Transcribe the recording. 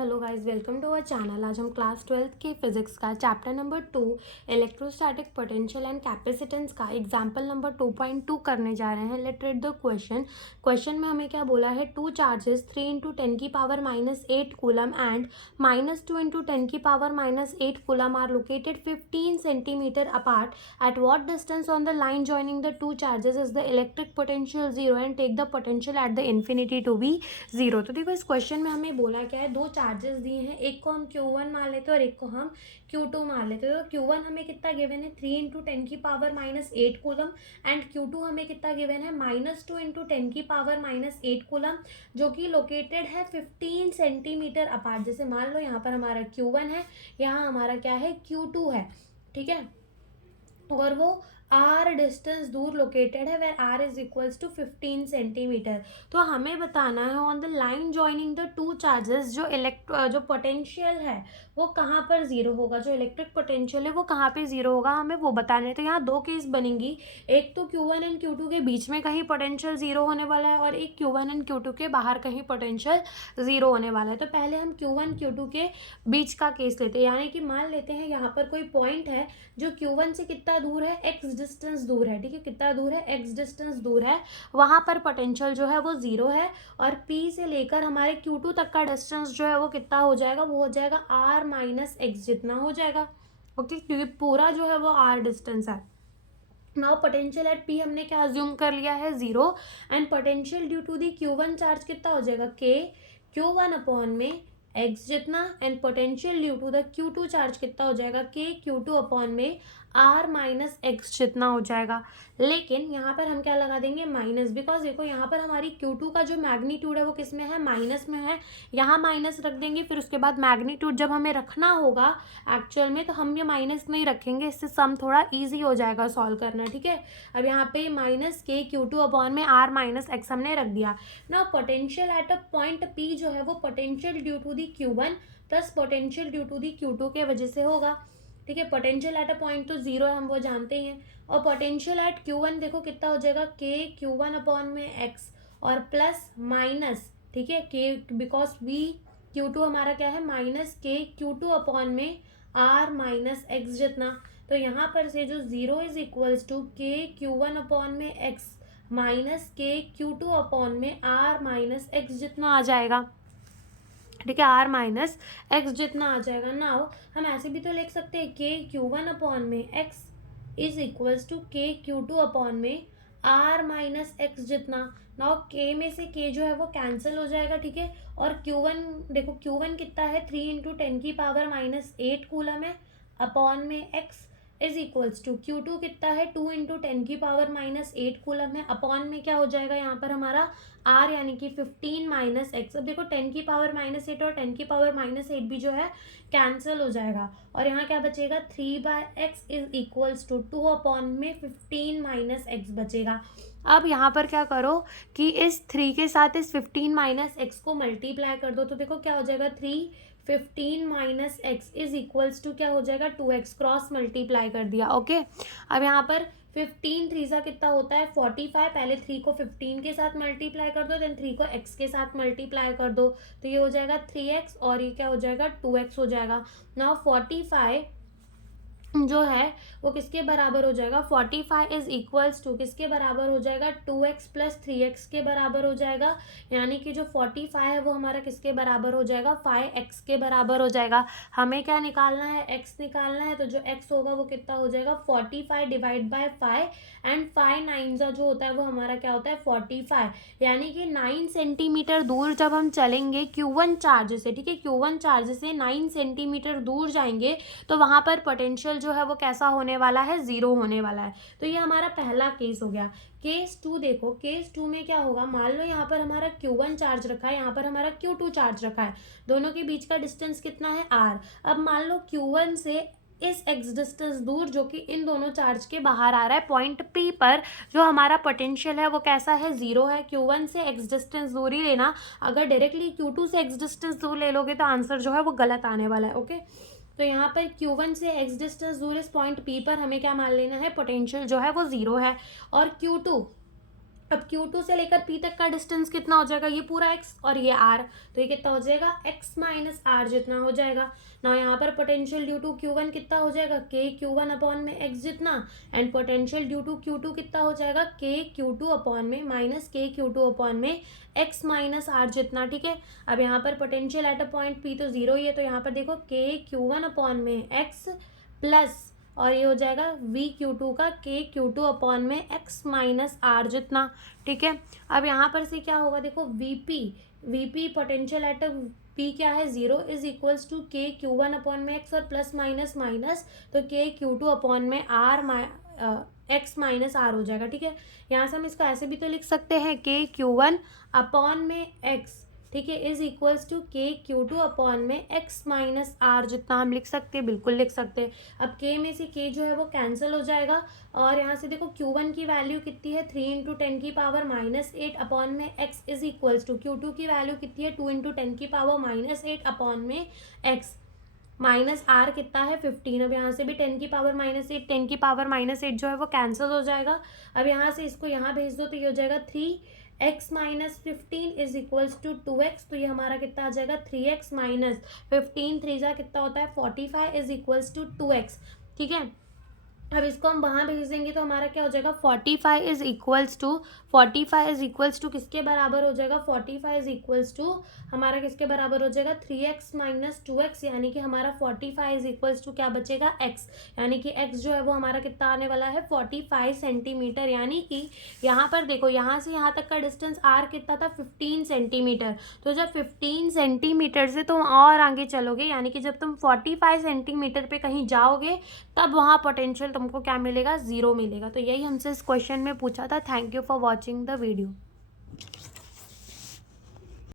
Hello guys, welcome to our channel. आज हम class 12th के फिजिक्स का chapter number 2 electrostatic potential and capacitance का एग्जांपल नंबर 2.2 करने जा रहे हैं। लेट रीड द क्वेश्चन में हमें क्या बोला है, टू चार्जेस 3 इंटू 10 की पावर -8 कूलम एंड -2 इंटू 10 की power -8 coulomb are located 15 centimetre apart at what distance on the line joining the two charges is the electric potential zero and take the potential at the infinity to be zero. तो देखो, इस question में हमें बोला क्या है, दो charges दिए हैं, एक को हम Q1 मान लेते हैं और एक को हम Q2 मान लेते हैं। तो Q1 हमें कितना गिवन है, 3 इंटू 10 की पावर -8 कूलम एंड Q2 हमें कितना गिवन है, -2 इंटू 10 की पावर -8 कूलम, जो कि लोकेटेड है 15 सेंटीमीटर अपार्ट। जैसे मान लो यहाँ पर हमारा Q1 है, यहाँ हमारा क्या है, Q2 है, ठीक है, और वो r डिस्टेंस दूर लोकेटेड है, where r is equals to 15 centimetre. तो हमें बताना है on the line joining the two charges जो पोटेंशियल है वो कहाँ पर जीरो होगा, जो इलेक्ट्रिक पोटेंशियल है वो कहाँ पे जीरो होगा, हमें वो बताना है। तो यहाँ दो केस बनेंगी, एक तो Q1 एंड Q2 के बीच में कहीं पोटेंशियल जीरो होने वाला है और एक Q1 एंड Q2 के बाहर कहीं पोटेंशियल जीरो होने वाला है। तो पहले हम Q1 Q2 के बीच का केस लेते हैं, यानी कि मान लेते हैं यहाँ पर कोई पॉइंट है जो Q1 से कितना दूर है, x डिस्टेंस दूर है, ठीक है, कितना दूर है, x डिस्टेंस दूर है, वहां पर पोटेंशियल जो है वो जीरो है। और P से लेकर हमारे Q2 तक का डिस्टेंस जो है वो कितना हो जाएगा, वो हो जाएगा r माइनस एक्स जितना हो जाएगा, ओके, क्योंकि पूरा जो है वो r डिस्टेंस है। नाउ पोटेंशियल एट P हमने क्या अज्यूम कर लिया है, zero, and potential due to the Q1 charge कितना हो जाएगा, k Q1 अपॉन में x जितना, and potential due to the Q2 charge कितना हो जाएगा, k Q2 अपॉन में r माइनस एक्स जितना हो जाएगा। लेकिन यहाँ पर हम क्या लगा देंगे, माइनस, बिकॉज देखो यहाँ पर हमारी Q2 का जो मैग्नीट्यूड है वो किस में है, माइनस में है, यहाँ माइनस रख देंगे। फिर उसके बाद मैग्नीट्यूड जब हमें रखना होगा एक्चुअल में, तो हम ये माइनस में ही रखेंगे, इससे सम थोड़ा ईजी हो जाएगा सॉल्व करना, ठीक है। अब यहाँ पे माइनस के Q2 अपॉन में r माइनस एक्स हमने रख दिया। ना potential at a point P जो है वो potential due to the Q1 plus potential due to the Q2 के वजह से होगा, ठीक है। पोटेंशियल एट अ पॉइंट तो जीरो है, हम वो जानते ही हैं। और पोटेंशियल एट Q1 देखो कितना हो जाएगा, k Q1 अपॉन में x और प्लस माइनस, ठीक है, k बिकॉज v Q2 हमारा क्या है, माइनस k Q2 अपॉन में r माइनस एक्स जितना। तो यहाँ पर से जो zero is equals to k Q1 upon में x minus k Q2 upon में r माइनस एक्स जितना आ जाएगा, ठीक है, r माइनस एक्स जितना आ जाएगा। नाउ हम ऐसे भी तो लिख सकते हैं, k Q1 अपॉन में x is equals to k Q2 upon में r माइनस एक्स जितना। नाउ k में से k जो है वो कैंसिल हो जाएगा, ठीक है, और Q1 देखो, Q1 कितना है, 3 इंटू 10 की पावर -8 कूलम है, अपॉन में x is equals to Q2 कितना है, 2 इंटू 10 की पावर -8 कूलम है, अपॉन में क्या हो जाएगा यहाँ पर हमारा r, यानी कि 15 माइनस एक्स। अब देखो 10 की पावर -8 और 10 की पावर -8 भी जो है कैंसिल हो जाएगा, और यहाँ क्या बचेगा, 3/x is equals to 2 upon में 15 माइनस एक्स बचेगा। अब यहाँ पर क्या करो कि इस 3 के साथ इस 15 माइनस एक्स को मल्टीप्लाई कर दो, तो देखो क्या हो जाएगा, 15 minus x is equals to क्या हो जाएगा, 2x, क्रॉस मल्टीप्लाई कर दिया, ओके। अब यहाँ पर 15 3 सा कितना होता है, 45, पहले 3 को 15 के साथ मल्टीप्लाई कर दो, देन 3 को x के साथ मल्टीप्लाई कर दो, तो ये हो जाएगा 3x और ये क्या हो जाएगा, 2x हो जाएगा। नाउ 45 जो है वो किसके बराबर हो जाएगा, 45 इज इक्वल्स टू किसके बराबर हो जाएगा, 2x प्लस 3x के बराबर हो जाएगा, यानी कि जो 45 है वो हमारा किसके बराबर हो जाएगा, 5x के बराबर हो जाएगा। हमें क्या निकालना है, x निकालना है, तो जो x होगा वो कितना हो जाएगा, 45 डिवाइड बाय 5, एंड 5 9 जो होता है वो हमारा क्या होता है, 45, यानी कि 9 सेंटीमीटर दूर जब हम चलेंगे Q1 चार्ज से, ठीक है, Q1 चार्ज से 9 सेंटीमीटर दूर जाएंगे तो वहाँ पर पोटेंशियल जो है वो कैसा होने वाला है, जीरो होने वाला है। तो ये हमारा पहला केस हो गया। केस 2 देखो, केस 2 में क्या होगा, मान लो यहाँ पर हमारा Q1 चार्ज रखा है, यहाँ पर हमारा Q2 चार्ज रखा है, दोनों के बीच का डिस्टेंस कितना है, r। अब मान लो Q1 से इस x डिस्टेंस दूर जो कि इन दोनों चार्ज के बाहर आ रहा है, पॉइंट P पर जो हमारा पोटेंशियल है वो कैसा है, जीरो है। Q1 से x डिस्टेंस दूर ही लेना, अगर डायरेक्टली Q2 से x डिस्टेंस दूर ले लोगे तो आंसर जो है वो गलत आने वाला है, ओके। तो यहाँ पर Q1 से x डिस्टेंस दूर इस पॉइंट P पर हमें क्या मान लेना है, पोटेंशियल जो है वो जीरो है। और Q2 अब Q2 से लेकर P तक का डिस्टेंस कितना हो जाएगा, ये पूरा x और ये r, तो ये कितना हो जाएगा x माइनस r जितना हो जाएगा ना। यहाँ पर पोटेंशियल ड्यू टू Q1 कितना हो जाएगा k Q1 अपॉन में x जितना, and potential due to Q2 कितना हो जाएगा k Q2 अपॉन में माइनस k Q2 अपॉन में x माइनस r जितना। ठीक है, अब यहाँ पर potential at a point P तो जीरो ही है, तो यहाँ पर देखो k Q1 अपॉन में x प्लस और ये हो जाएगा v Q2 का k Q2 अपॉन में x माइनस r जितना। ठीक है, अब यहाँ पर से क्या होगा, देखो Vp पोटेंशियल एट P क्या है, zero is equals to k Q1 upon में x और प्लस माइनस माइनस, तो k Q2 अपॉन में x माइनस r हो जाएगा। ठीक है, यहाँ से हम इसको ऐसे भी तो लिख सकते हैं k Q1 अपॉन में x, ठीक है, is equals to k Q2 upon में x माइनस r जितना हम लिख सकते हैं, बिल्कुल लिख सकते हैं। अब k में से k जो है वो कैंसिल हो जाएगा और यहाँ से देखो Q1 की वैल्यू कितनी है 3 इंटू 10 की पावर माइनस 8 अपॉन में x is equals to Q2 की वैल्यू कितनी है 2 इंटू 10 की पावर माइनस 8 अपॉन में x माइनस r कितना है 15। अब यहाँ से भी 10 की पावर माइनस 8 10 की पावर माइनस 8 जो है वो कैंसिल हो जाएगा। अब यहाँ से इसको यहाँ भेज दो तो ये हो जाएगा 3x minus 15 is equals to 2x, तो ये हमारा कितना आ जाएगा 3x माइनस 15 3 जा कितना होता है 45 इज इक्वल्स टू 2x। ठीक है, अब इसको हम वहाँ भेज देंगे तो हमारा क्या हो जाएगा 45 इज इक्वल्स टू किसके बराबर हो जाएगा, 45 इज इक्वल्स टू हमारा किसके बराबर हो जाएगा 3x माइनस 2x, यानी कि हमारा 45 इज इक्वल्स टू क्या बचेगा x, यानी कि x जो है वो हमारा कितना आने वाला है 45 सेंटीमीटर। यानी कि यहाँ पर देखो यहाँ से यहाँ तक का डिस्टेंस r कितना था 15 सेंटीमीटर, तो जब 15 सेंटीमीटर से तुम और आगे चलोगे यानी कि जब तुम 45 सेंटीमीटर पे कहीं जाओगे तब वहाँ पोटेंशियल तुमको क्या मिलेगा, ज़ीरो मिलेगा। तो यही हमसे इस क्वेश्चन में पूछा था। Thank you for watching the video.